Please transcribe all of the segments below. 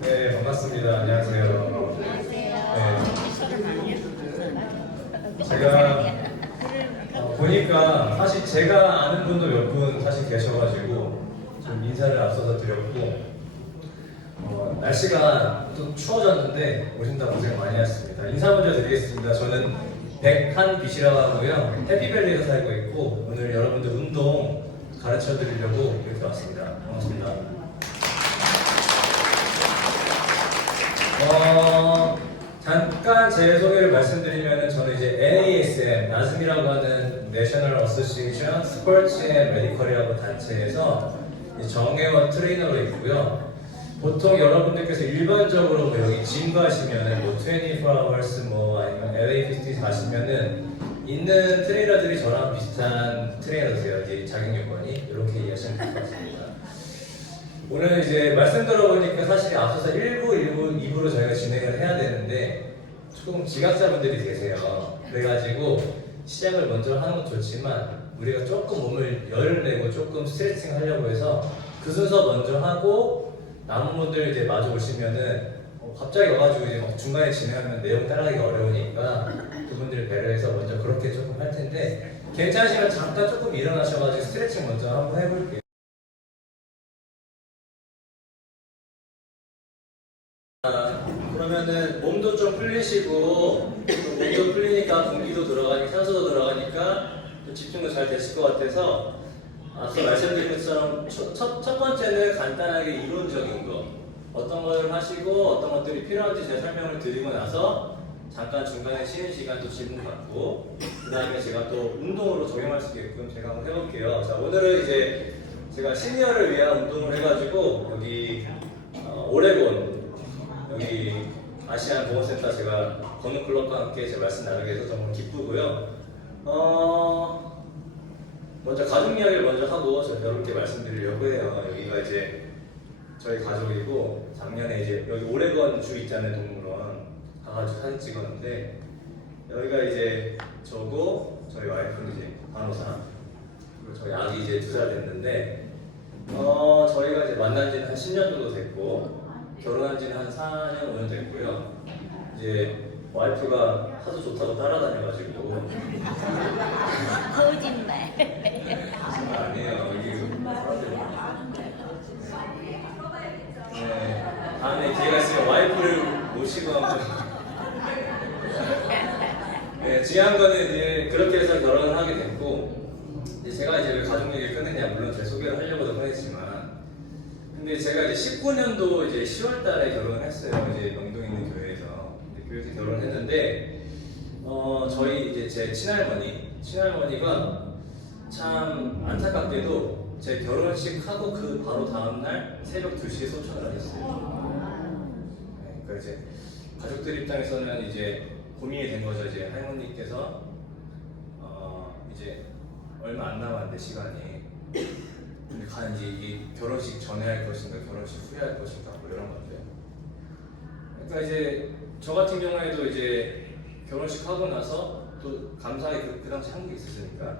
네, 반갑습니다. 안녕하세요. 네, 제가 보니까 사실 제가 아는 분도 몇 분 사실 계셔가지고 좀 인사를 앞서서 드렸고 날씨가 또 추워졌는데 오신다 고생 많이 하셨습니다. 인사 먼저 드리겠습니다. 저는 백한빛이라고 하고요. 해피밸리에서 살고 있고 오늘 여러분들 운동 가르쳐 드리려고 이렇게 왔습니다. 반갑습니다. 잠깐 제 소개를 말씀드리면 저는 이제 NASM, 나즘이라고 하는 National Association Sports and Medical이라고 단체에서 정회원 트레이너로 있고요. 보통 여러분들께서 일반적으로 여기 짐 가시면은 뭐 24hours 뭐 아니면 LA 피트니스 가시면은 있는 트레이너들이 저랑 비슷한 트레이너세요. 이제 자격 요건이 이렇게 이해하시면 될 것 같습니다. 오늘 이제 말씀 들어보니까 사실 앞서서 1부, 2부로 저희가 진행을 해야 되는데 조금 지각자분들이 계세요. 그래가지고 시작을 먼저 하는 것도 좋지만 우리가 조금 몸을 열을 내고 조금 스트레칭 하려고 해서 그 순서 먼저 하고 남은 분들 이제 마주 오시면은 갑자기 와가지고 이제 막 중간에 진행하면 내용 따라하기가 어려우니까 그분들을 배려해서 먼저 그렇게 조금 할 텐데 괜찮으시면 잠깐 조금 일어나셔가지고 스트레칭 먼저 한번 해볼게요. 그러면은 몸도 좀 풀리시고 몸도 풀리니까 공기도 들어가니까 산소도 들어가니까 좀 집중도 잘 되실 것 같아서 앞서 말씀드린 것처럼 첫 번째는 간단하게 이론적인 거 어떤 걸 하시고 어떤 것들이 필요한지 제가 설명을 드리고 나서 잠깐 중간에 쉬는 시간도 질문 받고 그 다음에 제가 또 운동으로 적용할 수 있게끔 제가 한번 해볼게요. 자, 오늘은 이제 제가 시니어를 위한 운동을 해가지고 여기 오레곤 여기 아시안 보건센터 제가 건우 클럽과 함께 제 말씀 나누게 해서 정말 기쁘고요. 먼저 가족 이야기를 먼저 하고 저 여러분께 말씀드리려고 해요. 여기가 이제 저희 가족이고 작년에 이제 여기 오레곤 주 있잖아요. 동물원 가가지고 사진 찍었는데 여기가 이제 저고 저희 와이프는 이제 간호사 그리고 저희 아기 이제 2살 됐는데 저희가 이제 만난 지는 한 10년 정도 됐고 결혼한 지는 한 4년, 5년 됐고요. 이제 와이프가 하도 좋다고 따라다녀가지고 거짓말. 아니에요. 이게 사람들이 네, 다음에 기회가 있으면 와이프를 모시고 한번 네, 중요한 거는 이제 그렇게 해서 결혼을 하게 됐고 이제 제가 이제 왜 가족 얘기를 꺼냈냐 물론 제 소개를 하려고도 꺼냈지만 근데 제가 이제 19년도 이제 10월 달에 결혼을 했어요. 이제 명동에 있는 교회에서. 교회에서 결혼을 했는데, 저희 이제 제 친할머니가 참 안타깝게도 제 결혼식 하고 그 바로 다음날 새벽 2시에 소천을 하셨어요. 네, 그러니까 이제 가족들 입장에서는 이제 고민이 된 거죠. 이제 할머니께서, 이제 얼마 안 남았는데 시간이. 근데 과연 이제 이게 결혼식 전에 할 것인가 결혼식 후에 할 것인가 뭐 이런 건데요. 그러니까 이제 저 같은 경우에도 이제 결혼식 하고 나서 또 감사히 그 당시 한국에 있었으니까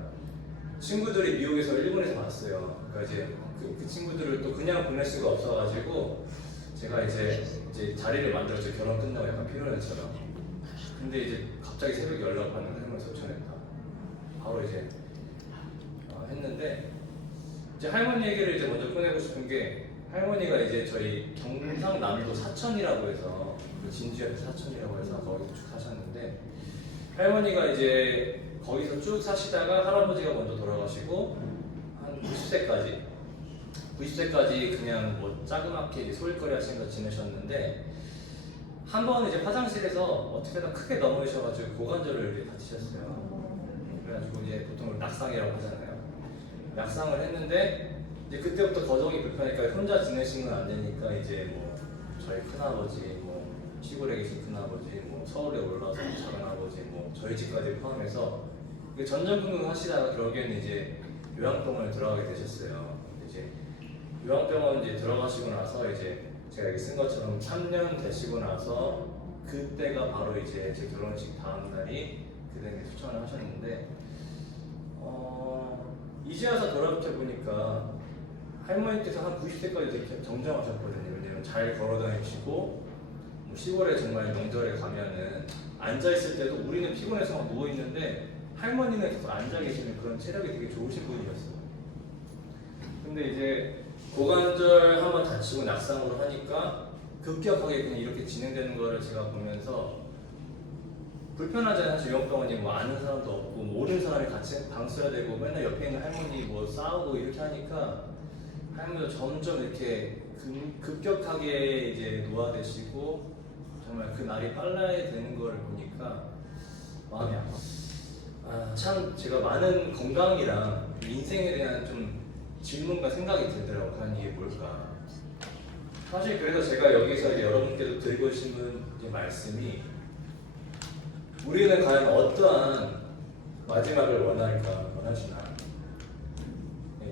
친구들이 미국에서 일본에서 왔어요. 그러니까 이제 그 친구들을 또 그냥 보낼 수가 없어가지고 제가 이제 자리를 만들었죠. 결혼 끝나고 약간 피로연처럼. 근데 이제 갑자기 새벽에 연락 받는 할머니 소천했다. 바로 이제 했는데. 이제 할머니 얘기를 이제 먼저 꺼내고 싶은 게 할머니가 이제 저희 경상남도 사천이라고 해서 진주에 사천이라고 해서 거기서 쭉 사셨는데 할머니가 이제 거기서 쭉 사시다가 할아버지가 먼저 돌아가시고 한 90세까지 그냥 뭐 자그맣게 소일거리 하시면서 지내셨는데 한 번 이제 화장실에서 어떻게든 크게 넘어지셔가지고 고관절을 다치셨어요. 그래가지고 이제 보통 낙상이라고 하잖아요. 낙상을 했는데 이제 그때부터 거동이 불편하니까 혼자 지내시면 안 되니까 이제 뭐 저희 큰아버지, 뭐 시골에 계신 큰아버지, 뭐 서울에 올라와서 작은아버지, 뭐 저희 집까지 포함해서 전전긍긍 하시다가 결국에는 이제 요양병원에 들어가게 되셨어요. 이제 요양병원 이제 들어가시고 나서 이제 제가 여기 쓴 것처럼 3년 되시고 나서 그때가 바로 이제 제 결혼식 다음 날이 그때 추천을 하셨는데. 이제 와서 돌아보니까 할머니께서 한 90세까지 되게 정정하셨거든요. 왜냐면 잘 걸어다니시고 뭐 시골에 정말 명절에 가면은 앉아있을 때도 우리는 피곤해서 막 누워있는데 할머니는 계속 앉아 계시는 그런 체력이 되게 좋으신 분이었어요. 근데 이제 고관절 한번 다치고 낙상으로 하니까 급격하게 그냥 이렇게 진행되는 거를 제가 보면서 불편하잖아요. 사실 요양병원이 뭐 아는 사람도 없고 모르는 사람이 같이 방 써야 되고 맨날 옆에 있는 할머니 뭐 싸우고 이렇게 하니까 할머니도 점점 이렇게 급격하게 이제 노화되시고 정말 그 날이 빨라야 되는 걸 보니까 마음이 아팠어요. 참 제가 많은 건강이랑 인생에 대한 좀 질문과 생각이 들더라고요. 과연 이게 뭘까? 사실 그래서 제가 여기서 이제 여러분께도 드리고 싶은 말씀이 우리는 과연 어떠한 마지막을 원하시나?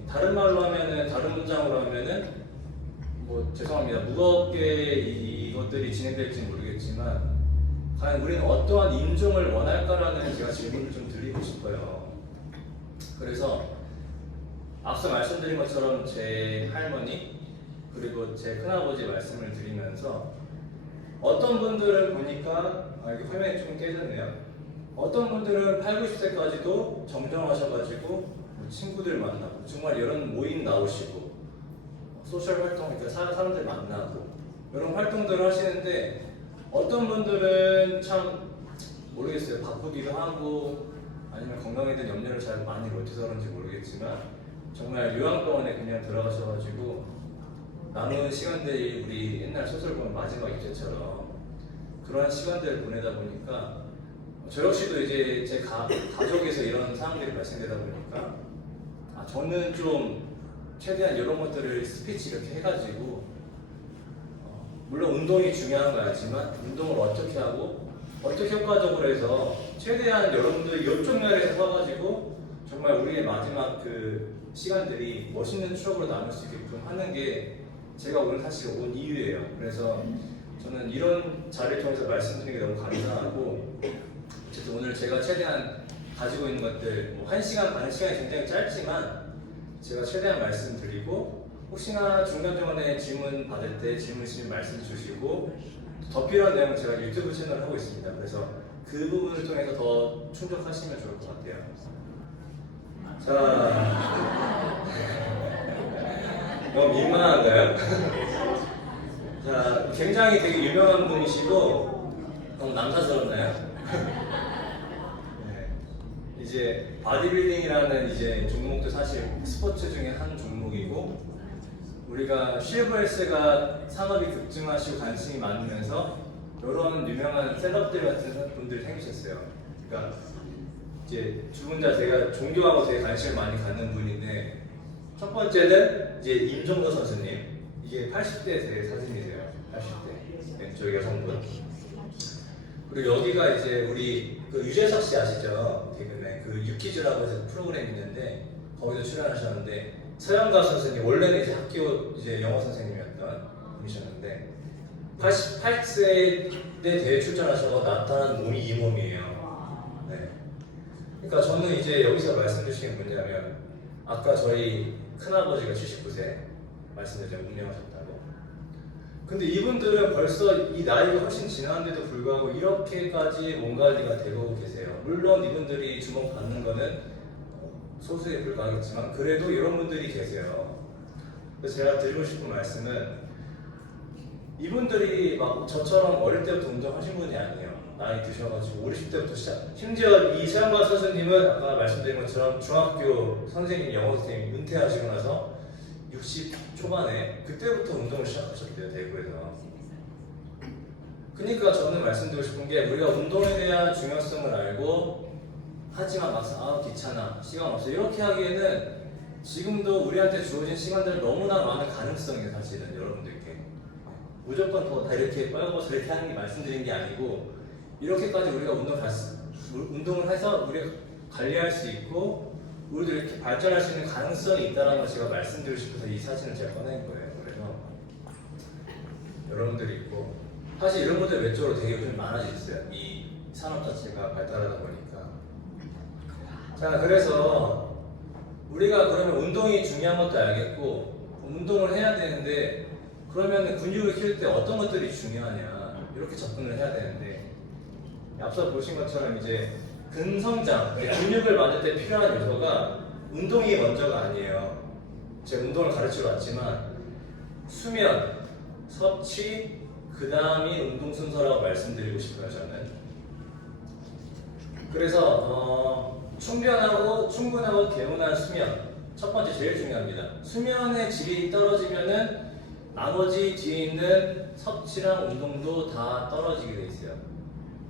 다른 말로 하면은, 다른 문장으로 하면은, 뭐 죄송합니다. 무겁게 이것들이 진행될지는 모르겠지만, 과연 우리는 어떠한 임종을 원할까라는 제가 질문을 좀 드리고 싶어요. 그래서 앞서 말씀드린 것처럼 제 할머니 그리고 제 큰아버지 말씀을 드리면서 어떤 분들은 보니까 이게 화면이 좀 깨졌네요. 어떤 분들은 8, 90세까지도 정정하셔가지고 뭐 친구들 만나고 정말 이런 모임 나오시고 소셜 활동, 그러니까 사람들 만나고 이런 활동들을 하시는데 어떤 분들은 참 모르겠어요. 바쁘기도 하고 아니면 건강에 대한 염려를 잘 많이 못해서 그런지 모르겠지만 정말 요양병원에 그냥 들어가셔가지고 남은 시간들이 우리 옛날 소설본 마지막 입체처럼 그러한 시간들을 보내다 보니까 저 역시도 이제 제 가족에서 이런 상황들이 발생되다 보니까 저는 좀 최대한 이런 것들을 스피치 이렇게 해가지고 물론 운동이 중요한 거 알지만 운동을 어떻게 하고 어떻게 효과적으로 해서 최대한 여러분들 이쪽 면에서 서가지고 정말 우리의 마지막 그 시간들이 멋있는 추억으로 남을 수 있게끔 하는 게 제가 오늘 사실 온 이유예요. 그래서 저는 이런 자리를 통해서 말씀드리는 게 너무 감사하고 어쨌든 오늘 제가 최대한 가지고 있는 것들 뭐 1시간 반 시간이 굉장히 짧지만 제가 최대한 말씀드리고 혹시나 중간중간에 질문 받을 때 질문 있으면 말씀 주시고 더 필요한 내용은 제가 유튜브 채널을 하고 있습니다. 그래서 그 부분을 통해서 더 충족하시면 좋을 것 같아요. 자, 너무 민망한가요? 자, 굉장히 되게 유명한 분이시고 너무 남사스럽나요? 네. 이제 바디빌딩이라는 이제 종목도 사실 스포츠 중에 한 종목이고 우리가 쉐이브헬스가 산업이 급증하시고 관심이 많으면서 이런 유명한 셀럽들 같은 분들이 생기셨어요. 그러니까 이제 두 분 다 제가 존경하고 되게 관심을 많이 갖는 분인데 첫 번째는 이제 임종거 선수님. 이게 80대 제 사진이세요. 80대 왼쪽 여성분. 그리고 여기가 이제 우리 그 유재석 씨 아시죠? 개그맨 그 유키즈라고 해서 프로그램 있는데 거기도 출연하셨는데 서영가 선생님 원래는 이제 학교 이제 영어 선생님이었던 분이셨는데 88세 때 대회 출전하셔서 나타난 몸이 이 몸이에요. 네. 그러니까 저는 이제 여기서 말씀드리는 게 뭐냐면 아까 저희 큰아버지가 79세 말씀드렸죠. 운명하셨다고. 근데 이분들은 벌써 이 나이가 훨씬 지났는데도 불구하고 이렇게까지 몸 관리가 되고 계세요. 물론 이분들이 주목받는 거는 소수에 불과하겠지만 그래도 이런 분들이 계세요. 그래서 제가 드리고 싶은 말씀은 이분들이 막 저처럼 어릴 때부터 운동하신 분이 아니에요. 나이 드셔가지고 50대부터 시작. 심지어 이 서영관 선생님은 아까 말씀드린 것처럼 중학교 선생님, 영어 선생님 은퇴하시고 나서 60 초반에 그때부터 운동을 시작하셨대요. 대구에서. 그러니까 저는 말씀드리고 싶은 게 우리가 운동에 대한 중요성을 알고 하지만 막상 귀찮아, 시간 없어 이렇게 하기에는 지금도 우리한테 주어진 시간들 너무나 많은 가능성이에요. 사실은 여러분들께 무조건 다 이렇게 빨아먹어서 이렇게 하는 게 말씀드린 게 아니고 이렇게까지 우리가 운동을 해서 우리가 관리할 수 있고 우리도 이렇게 발전할 수 있는 가능성이 있다는 걸 제가 말씀드리고 싶어서 이 사진을 제가 꺼낸 거예요. 그래서 여러분들이 있고 사실 이런 분들 외적으로 되게 요즘 많아졌어요. 이 산업 자체가 발달하다 보니까. 자, 그래서 우리가 그러면 운동이 중요한 것도 알겠고 운동을 해야 되는데 그러면 근육을 키울 때 어떤 것들이 중요하냐 이렇게 접근을 해야 되는데 앞서 보신 것처럼 이제 근성장, 근육을 만들 때 필요한 요소가 운동이 먼저가 아니에요. 제가 운동을 가르치러 왔지만 수면, 섭취, 그 다음이 운동 순서라고 말씀드리고 싶어요 저는. 그래서 충분하고 개운한 수면 첫 번째 제일 중요합니다. 수면의 질이 떨어지면은 나머지 뒤에 있는 섭취랑 운동도 다 떨어지게 돼 있어요.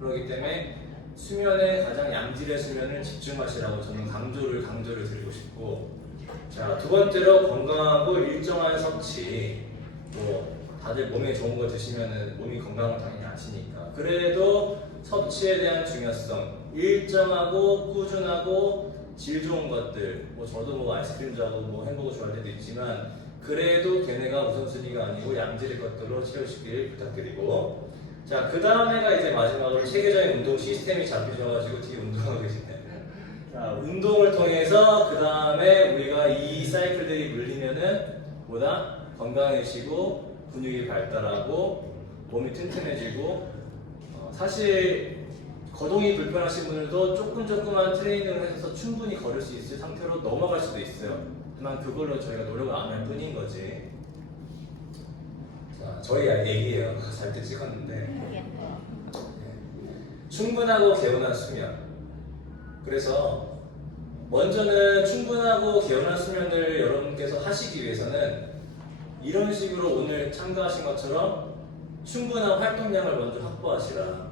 그렇기 때문에 수면에 가장 양질의 수면을 집중하시라고 저는 강조를 드리고 싶고, 자, 두 번째로 건강하고 일정한 섭취. 뭐 다들 몸에 좋은 거 드시면은 몸이 건강한 거 당연히 아시니까. 그래도 섭취에 대한 중요성, 일정하고 꾸준하고 질 좋은 것들. 뭐 저도 뭐 아이스크림 좋아하고 뭐 햄버거 좋아할 때도 있지만 그래도 걔네가 우선순위가 아니고 양질의 것들로 채우시길 부탁드리고. 자, 그 다음에가 이제 마지막으로 체계적인 운동 시스템이 잡히셔가지고 되게 운동하고 계시네요. 자, 운동을 통해서 그 다음에 우리가 이 사이클들이 물리면은 뭐다? 건강해지고 근육이 발달하고 몸이 튼튼해지고 사실 거동이 불편하신 분들도 조금만 트레이닝을 해서 충분히 걸을 수 있을 상태로 넘어갈 수도 있어요. 하지만 그걸로 저희가 노력을 안 할 뿐인 거지. 자, 저희 얘기예요. 잘 때 찍었는데. 네. 충분하고 개운한 수면. 그래서 먼저는 충분하고 개운한 수면을 여러분께서 하시기 위해서는 이런 식으로 오늘 참가하신 것처럼 충분한 활동량을 먼저 확보하시라.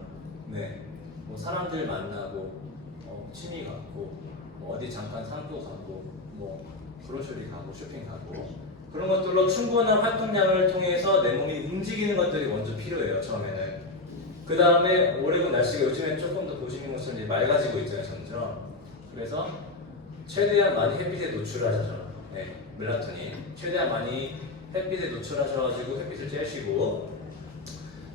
네. 뭐 사람들 만나고 취미 갖고 뭐 어디 잠깐 산도 가고 뭐 그로셔리 가고 쇼핑 가고 그런 것들로 충분한 활동량을 통해서 내 몸이 움직이는 것들이 먼저 필요해요. 처음에는. 그 다음에 올해는 날씨가 요즘에 조금 더 보시는 것처럼 이제 맑아지고 있잖아요. 점점. 그래서 최대한 많이 햇빛에 노출하셔서 네, 멜라토닌 최대한 많이 햇빛에 노출하셔가지고 햇빛을 쬐시고.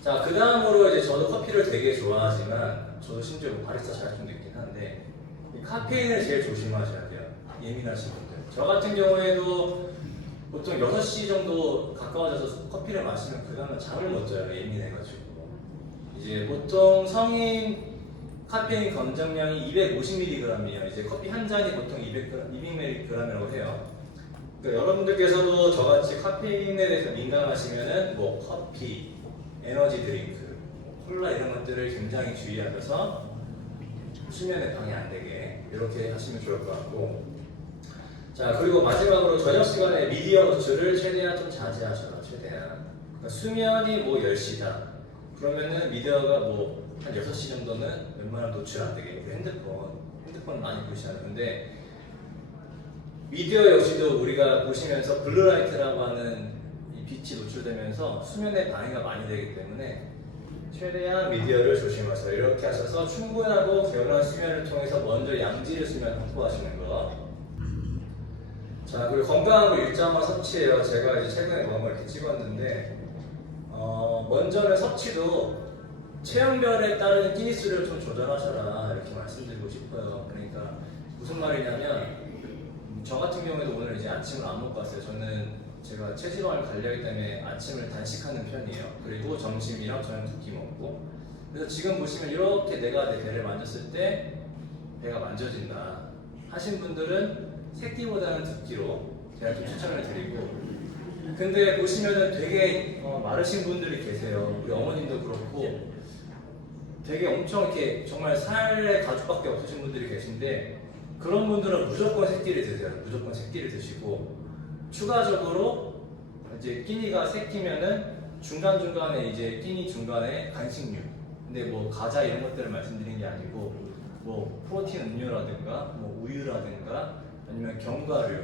자, 그 다음으로 이제 저도 커피를 되게 좋아하지만 저도 심지어 바리스타 자격증도 있긴 한데 이 카페인을 제일 조심하셔야 돼요. 예민하신 분들. 저 같은 경우에도 보통 6시 정도 가까워져서 커피를 마시면 그 다음은 잠을 못 자요. 예민해가지고. 이제 보통 성인 카페인 권장량이 250mg이에요. 이제 커피 한 잔이 보통 200mg이라고 해요. 그러니까 여러분들께서도 저같이 카페인에 대해서 민감하시면은 뭐 커피, 에너지 드링크, 뭐 콜라 이런 것들을 굉장히 주의하셔서 수면에 방해 안 되게 이렇게 하시면 좋을 것 같고. 자, 그리고 마지막으로 저녁 시간에 미디어 노출을 최대한 좀 자제하셔라. 최대한. 그러니까 수면이 뭐 10시다. 그러면은 미디어가 뭐 한 6시 정도는 웬만하면 노출 안 되게. 핸드폰 많이 보시잖아요. 근데 미디어 역시도 우리가 보시면서 블루라이트라고 하는 이 빛이 노출되면서 수면에 방해가 많이 되기 때문에 최대한 미디어를 조심하세요. 이렇게 하셔서 충분하고 개운한 수면을 통해서 먼저 양질의 수면 확보하시는 거. 자, 그리고 건강하고 일정한 섭취예요. 제가 이제 최근에 뭐 이렇게 찍었는데 먼저는 섭취도 체형별에 따른 끼니 수를 좀 조절하셔라 이렇게 말씀드리고 싶어요. 그러니까 무슨 말이냐면 저 같은 경우에도 오늘 이제 아침을 안 먹고 왔어요. 저는 제가 체지방을 관리하기 때문에 아침을 단식하는 편이에요. 그리고 점심이랑 저녁 2끼 먹고. 그래서 지금 보시면 이렇게 내가 내 배를 만졌을 때 배가 만져진다 하신 분들은 3끼보다는 2끼로 제가 좀 추천을 드리고. 근데 보시면은 되게 마르신 분들이 계세요. 우리 어머님도 그렇고 되게 엄청 이렇게 정말 살의 가죽밖에 없으신 분들이 계신데 그런 분들은 무조건 3끼를 드세요. 무조건 3끼를 드시고 추가적으로 이제 끼니가 3끼면은 중간중간에 이제 끼니 중간에 간식류. 근데 뭐 과자 이런 것들을 말씀드리는 게 아니고 뭐 프로틴 음료라든가 뭐 우유라든가 아니면 견과류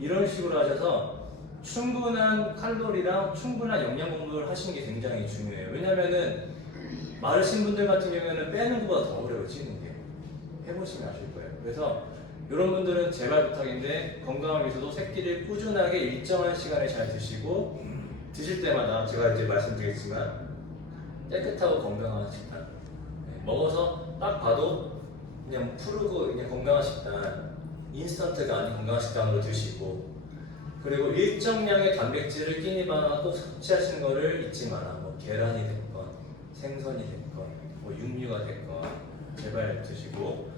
이런 식으로 하셔서 충분한 칼로리랑 충분한 영양 공급을 하시는 게 굉장히 중요해요. 왜냐면은 마르신 분들 같은 경우에는 빼는 것보다 더 어려워요. 찌는 게. 해보시면 아실 거예요. 그래서 이런 분들은 제발 부탁인데 건강을 위해서도 새끼를 꾸준하게 일정한 시간에 잘 드시고 드실 때마다 제가 이제 말씀드리겠지만 깨끗하고 건강한 식단. 네, 먹어서 딱 봐도 그냥 푸르고 그냥 건강한 식단, 인스턴트가 아닌 건강한 식단으로 드시고. 그리고 일정량의 단백질을 끼니 바나나 꼭 섭취하시는 거를 잊지 마라. 뭐 계란이 됐건 생선이 됐건 뭐 육류가 됐건 제발 드시고,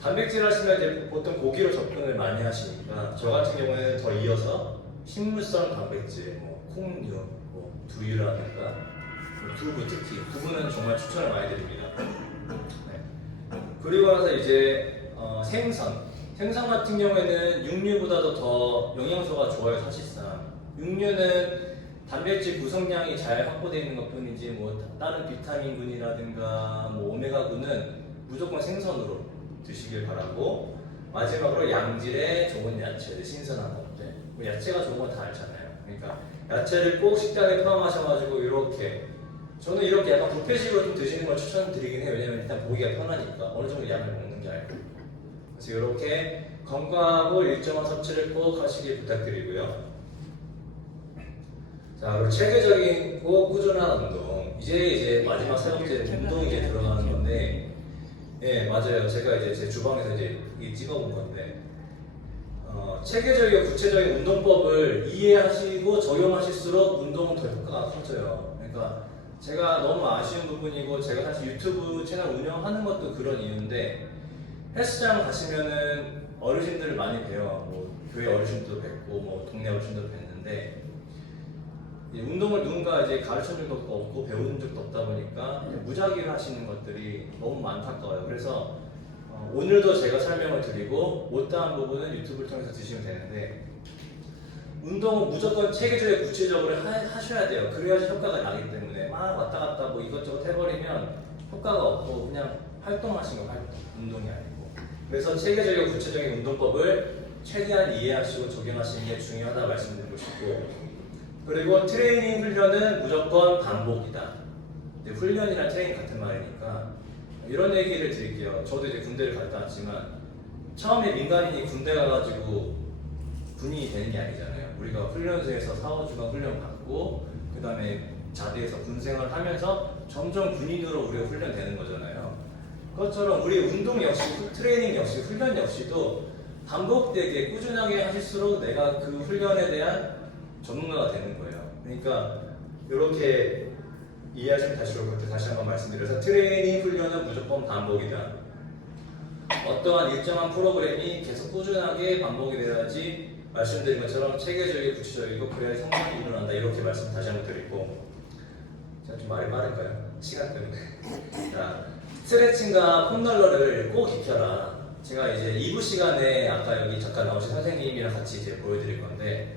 단백질 하시면 이제 보통 고기로 접근을 많이 하시니까 저 같은 경우에는 더 이어서 식물성 단백질, 뭐 콩류, 뭐 두유라든가 뭐 두부, 특히 두부는 정말 추천을 많이 드립니다. 네. 그리고 나서 이제 생선 같은 경우에는 육류보다도 더 영양소가 좋아요. 사실상 육류는 단백질 구성량이 잘 확보되어 있는 것뿐이지 뭐 다른 비타민군이라든가 뭐 오메가군은 무조건 생선으로 드시길 바라고, 마지막으로 양질의 좋은 야채들, 신선한 것들. 뭐 야채가 좋은 건 다 알잖아요. 그러니까 야채를 꼭 식단에 포함하셔가지고 이렇게, 저는 이렇게 약간 뷔페식으로 좀 드시는 걸 추천드리긴 해요. 왜냐면 일단 보기가 편하니까 어느 정도 양을 먹는 게 알고. 그래서 이렇게 건강하고 일정한 섭취를 꼭 하시길 부탁드리고요. 자, 그리고 체계적이고 꾸준한 운동. 이제 마지막 세 번째 운동이 이제 들어가는 건데, 예, 맞아요. 제가 이제 제 주방에서 이제 이 찍어본 건데, 체계적이고 구체적인 운동법을 이해하시고 적용하실수록 운동은 더 효과가 커져요. 그러니까 제가 너무 아쉬운 부분이고, 제가 사실 유튜브 채널 운영하는 것도 그런 이유인데, 헬스장 가시면은 어르신들을 많이 뵈요. 뭐 교회 어르신도 뵙고, 뭐 동네 어르신도 뵀는데, 운동을 누군가 이제 가르쳐 준 적도 없고 배운 적도 없다 보니까 무작위로 하시는 것들이 너무 안타까워요. 그래서 오늘도 제가 설명을 드리고 못다한 부분은 유튜브를 통해서 드시면 되는데, 운동은 무조건 체계적이고 구체적으로 하셔야 돼요. 그래야지 효과가 나기 때문에 막 왔다 갔다 뭐 이것저것 해버리면 효과가 없고 그냥 활동하시는 거, 활동, 운동이 아니고. 그래서 체계적이고 구체적인 운동법을 최대한 이해하시고 적용하시는 게 중요하다 말씀드리고 싶고, 그리고 트레이닝 훈련은 무조건 반복이다. 훈련이랑 트레이닝 같은 말이니까 이런 얘기를 드릴게요. 저도 이제 군대를 갔다 왔지만 처음에 민간인이 군대 가가지고 군인이 되는 게 아니잖아요. 우리가 훈련소에서 4, 5주간 훈련 받고 그 다음에 자대에서 군 생활을 하면서 점점 군인으로 우리가 훈련되는 거잖아요. 그것처럼 우리 운동 역시, 트레이닝 역시, 훈련 역시도 반복되게 꾸준하게 하실수록 내가 그 훈련에 대한 전문가가 되는 거예요. 그러니까 이렇게 이해하시면 다시 좋을 것 같아요. 다시 한번 말씀드려서 트레이닝 훈련은 무조건 반복이다. 어떠한 일정한 프로그램이 계속 꾸준하게 반복이 돼야지 말씀드린 것처럼 체계적이고 구체적이고 그래야 성장이 일어난다. 이렇게 말씀 다시 한번 드리고, 제가 좀 말이 빠를까요? 시간 때문에. 자, 스트레칭과 폼롤러를 꼭 익혀라. 제가 이제 2부 시간에 아까 여기 잠깐 나오신 선생님이랑 같이 이제 보여드릴 건데,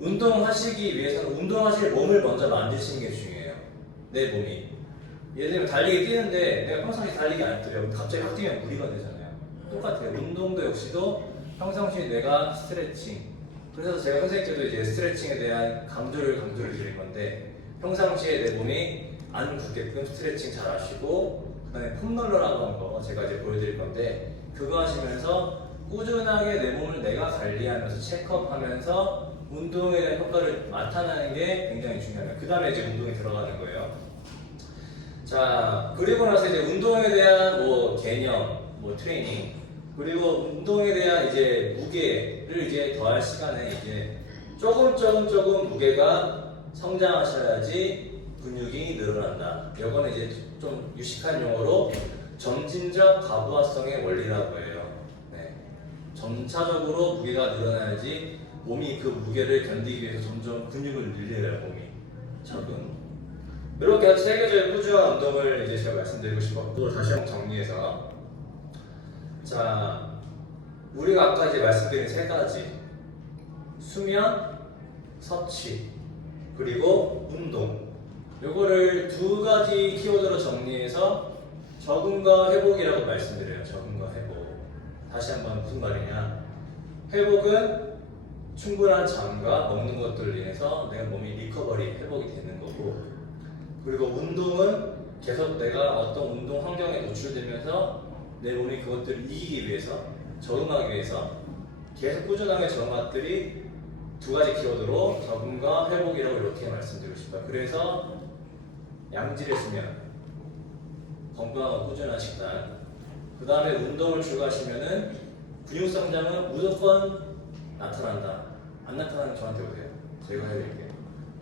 운동하시기 위해서는 운동하실 몸을 먼저 만드시는 게 중요해요. 내 몸이. 예를 들면 달리기 뛰는데 내가 평상시 달리기 안 뛰어요. 갑자기 확 뛰면 무리가 되잖아요. 똑같아요. 운동도 역시도 평상시에 내가 스트레칭. 그래서 제가 선생님께도 이제 스트레칭에 대한 강조를 드릴 건데, 평상시에 내 몸이 안 굽게끔 스트레칭 잘 하시고, 그 다음에 폼롤러라고 하는 거 제가 이제 보여드릴 건데, 그거 하시면서 꾸준하게 내 몸을 내가 관리하면서 체크업하면서 운동에 대한 효과를 나타나는 게 굉장히 중요합니다. 그 다음에 이제 운동에 들어가는 거예요. 자, 그리고 나서 이제 운동에 대한 뭐 개념, 뭐 트레이닝, 그리고 운동에 대한 이제 무게를 이제 더할 시간에 이제 조금 무게가 성장하셔야지 근육이 늘어난다. 이거는 이제 좀 유식한 용어로 점진적 과부하성의 원리라고 해요. 네. 점차적으로 무게가 늘어나야지 몸이 그 무게를 견디기 위해서 점점 근육을 늘려요. 몸이 적응. 이렇게 해서 체계적인 꾸준한 운동을 이제 제가 말씀드리고 싶었고, 다시 한번 정리해서, 자, 우리가 아까 이제 말씀드린 세 가지, 수면, 섭취, 그리고 운동, 요거를 두 가지 키워드로 정리해서 적응과 회복이라고 말씀드려요. 적응과 회복. 다시 한번 무슨 말이냐? 회복은 충분한 잠과 먹는 것들로 인해서 내 몸이 리커버리, 회복이 되는 거고, 그리고 운동은 계속 내가 어떤 운동 환경에 노출되면서 내 몸이 그것들을 이기기 위해서, 적응하기 위해서 계속 꾸준하게 저런 것들이 두 가지 키워드로 적응과 회복이라고 이렇게 말씀드리고 싶어요. 그래서 양질의 수면, 건강하고 꾸준한 식단, 그 다음에 운동을 추가하시면은 근육 성장은 무조건 나타난다. 안 나타나면 저한테 오세요. 제가 해드릴게요.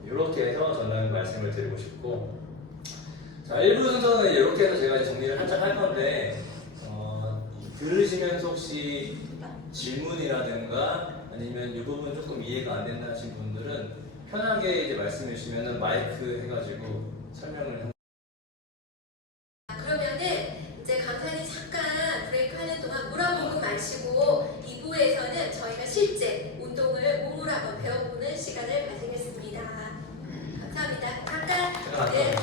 이렇게 해서 저는 말씀을 드리고 싶고, 자 1부 순서는 이렇게 해서 제가 정리를 한참 할 건데 들으시면서 혹시 질문이라든가 아니면 이 부분 조금 이해가 안 된다 하신 분들은 편하게 이제 말씀해 주시면 마이크 해가지고 설명을 그러면은 이제 강사님 잠깐 브레이크 하는 동안 물 한 모금 마시고 2부에서는 저희가 실제 운동을 몸으로 한번 배워보는 시간을 가지겠습니다. 감사합니다. 잠깐 네,